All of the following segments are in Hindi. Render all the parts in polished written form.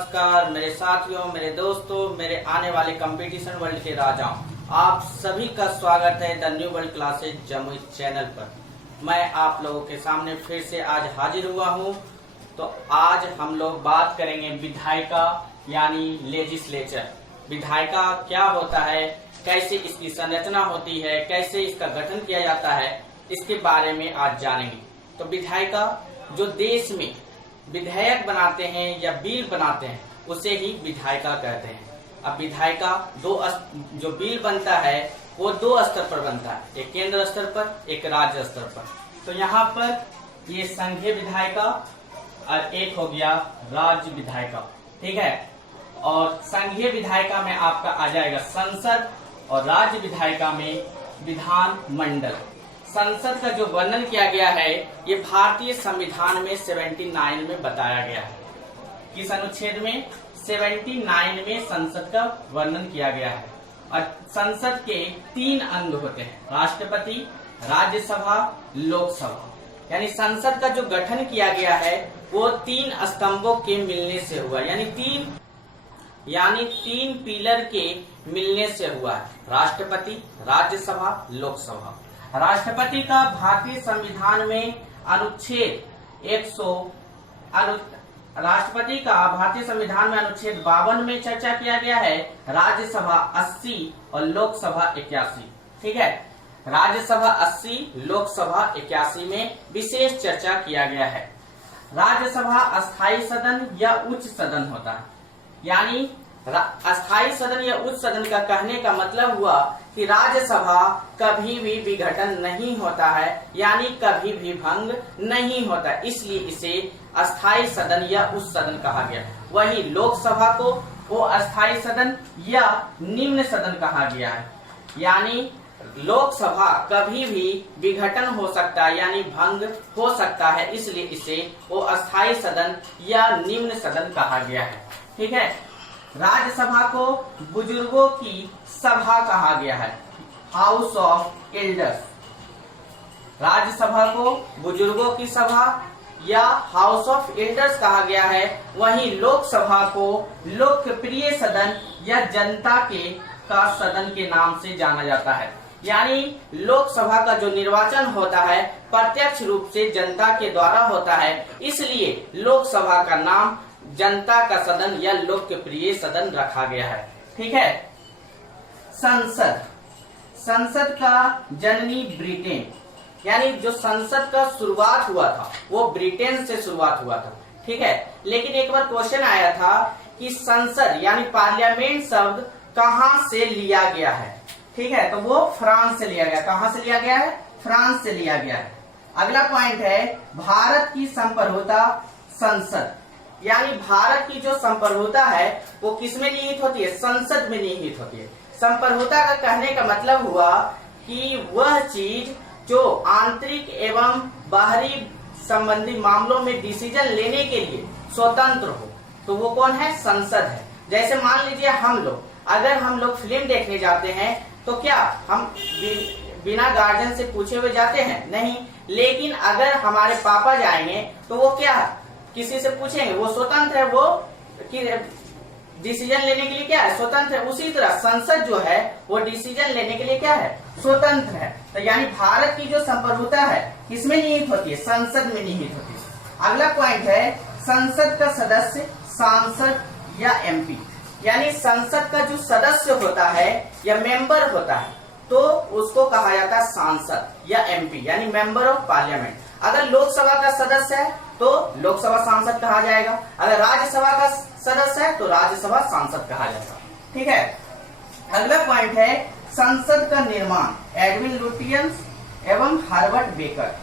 नमस्कार मेरे साथियों, मेरे दोस्तों, मेरे आने वाले कंपटीशन वर्ल्ड के राजाओं, आप सभी का स्वागत है the new world classes Jamui channel पर। मैं आप लोगों के सामने फिर से आज हाजिर हुआ हूं। तो आज हम लोग बात करेंगे विधायिका यानी लेजिस्लेचर। विधायिका क्या होता है, कैसे इसकी संरचना होती है, कैसे इसका गठन किया जाता है, इसके बारे में आज जानेंगे। तो विधायिका जो देश में विधेयक बनाते हैं या बिल बनाते हैं उसे ही विधायिका कहते हैं। अब विधायिका जो बिल बनता है वो दो स्तर पर बनता है, एक केंद्र स्तर पर, एक राज्य स्तर पर। तो यहाँ पर ये संघीय विधायिका और एक हो गया राज्य विधायिका, ठीक है। और संघीय विधायिका में आपका आ जाएगा संसद और राज्य विधायिका में विधान मंडल। संसद का जो वर्णन किया गया है ये भारतीय संविधान में 79 में बताया गया है। किस अनुच्छेद में? 79 में संसद का वर्णन किया गया है। और संसद के 3 अंग होते हैं, राष्ट्रपति, राज्यसभा, लोकसभा। यानी संसद का जो गठन किया गया है वो 3 स्तंभों के मिलने से हुआ, यानी तीन पिलर के मिलने से हुआ है, राष्ट्रपति, राज्यसभा, लोकसभा। राष्ट्रपति का भारतीय संविधान में अनुच्छेद 52 में चर्चा किया गया है, राज्यसभा 80 और लोकसभा 81, ठीक है। राज्यसभा 80, लोकसभा 81 में विशेष चर्चा किया गया है। राज्यसभा अस्थायी सदन या उच्च सदन होता है। यानी अस्थायी सदन या उच्च सदन का कहने का मतलब हुआ कि राज्यसभा कभी भी विघटन नहीं होता है, यानी कभी भी भंग नहीं होता, इसलिए इसे अस्थायी सदन या उच्च सदन कहा गया। वही लोकसभा को वो अस्थायी सदन या निम्न सदन कहा गया है। यानी लोकसभा कभी भी विघटन हो सकता है, यानी भंग हो सकता है, इसलिए इसे वो अस्थायी सदन या निम्न सदन कहा गया है, ठीक है। राज्यसभा को बुजुर्गों की सभा कहा गया है, हाउस ऑफ एल्डर्स। राज्यसभा को बुजुर्गों की सभा या हाउस ऑफ एल्डर्स कहा गया है। वहीं लोकसभा को लोकप्रिय सदन या जनता का सदन के नाम से जाना जाता है। यानी लोकसभा का जो निर्वाचन होता है प्रत्यक्ष रूप से जनता के द्वारा होता है, इसलिए लोकसभा का नाम जनता का सदन या लोकप्रिय सदन रखा गया है, ठीक है। संसद का जननी ब्रिटेन, यानी जो संसद का शुरुआत हुआ था वो ब्रिटेन से शुरुआत हुआ था, ठीक है। लेकिन एक बार क्वेश्चन आया था कि संसद यानी पार्लियामेंट शब्द कहां से लिया गया है, ठीक है। तो वो फ्रांस से लिया गया। कहां से लिया गया है? फ्रांस से लिया गया है। अगला पॉइंट है भारत की संप्रभुता संसद। यानी भारत की जो संप्रभुता है वो किसमें निहित होती है? संसद में निहित होती है। संप्रभुता का कहने का मतलब हुआ कि वह चीज जो आंतरिक एवं बाहरी संबंधी मामलों में डिसीजन लेने के लिए स्वतंत्र हो, तो वो कौन है? संसद है। जैसे मान लीजिए अगर हम लोग फिल्म देखने जाते हैं तो क्या हम बिना गार्जियन से पूछे हुए जाते हैं? नहीं। लेकिन अगर हमारे पापा जाएंगे तो वो क्या किसी से पूछेंगे? वो स्वतंत्र है, वो डिसीजन लेने के लिए क्या है? स्वतंत्र है। उसी तरह संसद जो है वो डिसीजन लेने के लिए क्या है? स्वतंत्र है। तो यानी भारत की जो संप्रभुता है किसमें निहित होती है? संसद में निहित होती है। अगला पॉइंट है संसद का सदस्य सांसद या एमपी। यानी संसद का जो सदस्य होता है या मेंबर होता है तो उसको कहा जाता है सांसद या एमपी, यानी मेंबर ऑफ पार्लियामेंट। अगर लोकसभा का सदस्य है तो लोकसभा सांसद कहा जाएगा, अगर राज्यसभा का सदस्य है तो राज्यसभा सांसद कहा जाएगा, ठीक है। अगला पॉइंट है संसद का निर्माण एडविन लुटियंस एवं हर्बर्ट बेकर।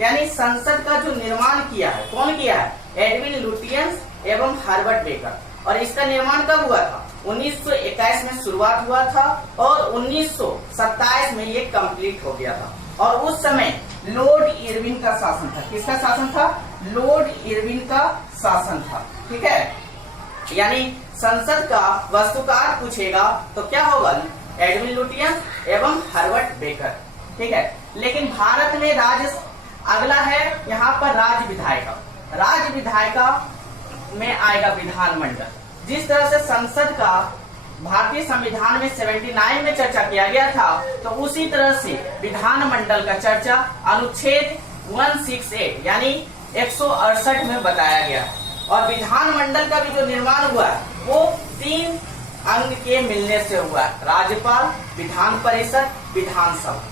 यानी संसद का जो निर्माण किया है, कौन किया है? एडविन लुटियंस एवं हर्बर्ट बेकर। और इसका निर्माण कब हुआ था? 1921 में शुरुआत हुआ था और 1927 में ये कंप्लीट हो गया था। और उस समय लॉर्ड इरविन का शासन था। किसका शासन था? लॉर्ड इरविन का शासन था, ठीक है। यानी संसद का वास्तुकार पूछेगा तो क्या होगा? एडविन लुटियंस एवं हर्बर्ट बेकर, ठीक है। लेकिन भारत में अगला है यहाँ पर राज्य विधायिका। राज्य विधायिका में आएगा विधानमंडल। जिस तरह से संसद का भारतीय संविधान में 79 में चर्चा किया गया था, तो उसी तरह से विधानमंडल का चर्चा अनुच्छेद 168 यानी 168 में बताया गया। और विधानमंडल का भी जो निर्माण हुआ है वो 3 अंग के मिलने से हुआ है, राज्यपाल, विधान परिषद, विधानसभा।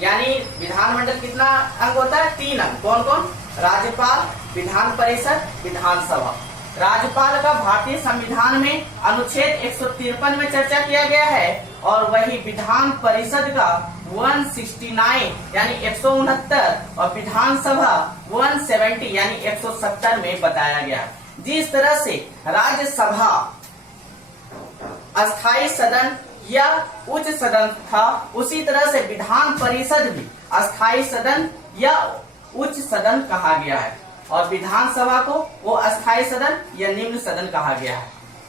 यानी विधानमंडल कितना अंग होता है? 3 अंग। कौन कौन? राज्यपाल, विधान परिषद, विधानसभा। राज्यपाल का भारतीय संविधान में अनुच्छेद 153 में चर्चा किया गया है और वही विधान परिषद का 169 यानी 169 और विधानसभा 170 यानी 170 में बताया गया। जिस तरह से राज्यसभा अस्थायी सदन या उच्च सदन था, उसी तरह से विधान परिषद भी अस्थायी सदन या उच्च सदन कहा गया है और विधानसभा को वो अस्थायी सदन या निम्न सदन कहा गया है।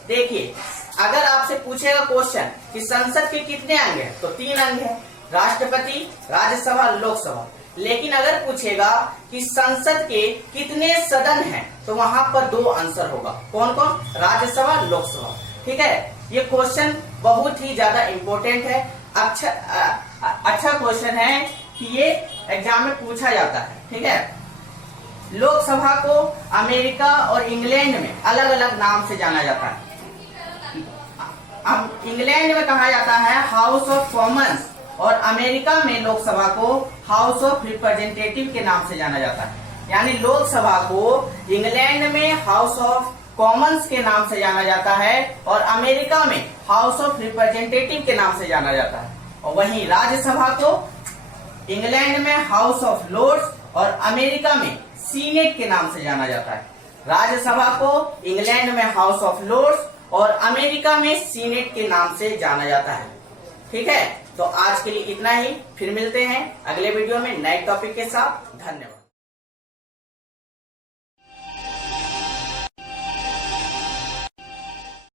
देखिए, अगर आपसे पूछेगा क्वेश्चन कि संसद के कितने अंग हैं, तो 3 अंग हैं, राष्ट्रपति, राज्यसभा, लोकसभा। लेकिन अगर पूछेगा कि संसद के कितने सदन हैं, तो वहां पर 2 आंसर होगा। कौन कौन? राज्यसभा, लोकसभा। ठीक है, ये क्वेश्चन बहुत ही ज्यादा इम्पोर्टेंट है। अच्छा क्वेश्चन है कि ये एग्जाम में पूछा जाता है। ठीक है, लोकसभा को अमेरिका और इंग्लैंड में अलग अलग नाम से जाना जाता है। अब इंग्लैंड में कहा जाता है हाउस ऑफ कॉमन्स और अमेरिका में लोकसभा को हाउस ऑफ रिप्रेजेंटेटिव के नाम से जाना जाता है। यानी लोकसभा को इंग्लैंड में हाउस ऑफ कॉमन्स के नाम से जाना जाता है और अमेरिका में हाउस ऑफ रिप्रेजेंटेटिव के नाम से जाना जाता है। और वहीं राज्यसभा को इंग्लैंड में हाउस ऑफ लॉर्ड्स और अमेरिका में सीनेट के नाम से जाना जाता है। राज्यसभा को इंग्लैंड में हाउस ऑफ लॉर्ड्स और अमेरिका में सीनेट के नाम से जाना जाता है। ठीक है, तो आज के लिए इतना ही। फिर मिलते हैं अगले वीडियो में नए टॉपिक के साथ। धन्यवाद।